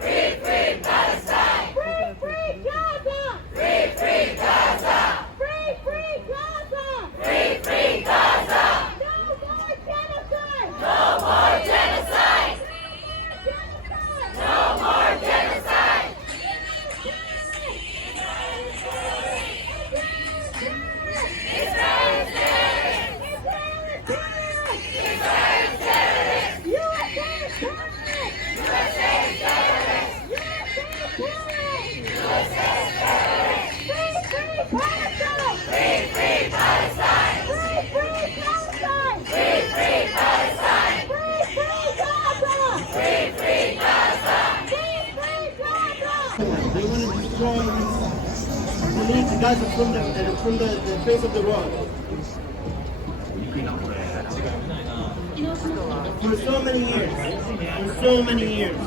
Free, free Palestine! Free, free Gaza! Free, free Gaza! Free, free Gaza! Free, free Gaza! No more genocide! No more genocide! No more genocide! Israel is terrorist! Israel is terrorist! USA is terrorist! USA is terrorist! USA is terrorist! Free, free Palestine! Free, free Palestine! Free, free Palestine! Free, free Palestine! Free, free Gaza! Free, free Gaza! Free, free Gaza! They want to destroy delete Gaza from the face of the world. For so many years,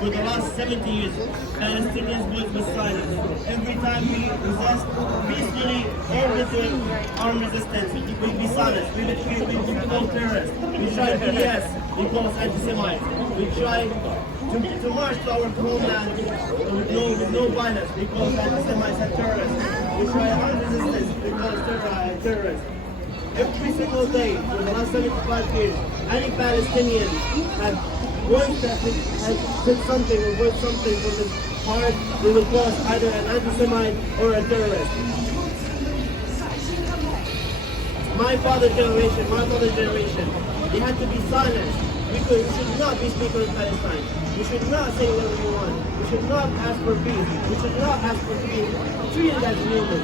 for the last 70 years, Palestinians was silent. Every time we resist peacefully or with armed resistance, we be silent. We call terrorists. We try BS. We call us anti-Semites. We try to march to our homeland with no violence. We call us anti-Semites and terrorists. We try armed resistance. We call us terrorists. Every single day for the last 75 years, any Palestinian has said something or voiced something from his heart, they will call us either an anti-Semite or a terrorist. My father's generation, they had to be silent. We should not be speaking in Palestine. We should not say whatever we want. We should not ask for peace. We should not ask for being treated as human.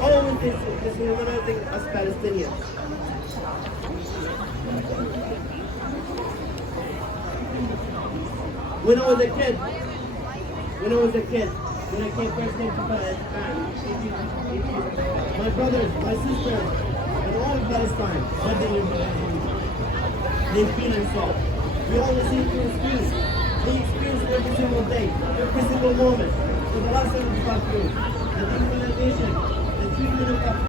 All of this is humanizing us Palestinians. When I was a kid, when I came first came to Palestine, my brothers, my sisters, and all of Palestine living in pain and sorrow. We all receive through peace. We experience it every single day, every single moment. For the last 75 years, the dehumanization, the treatment of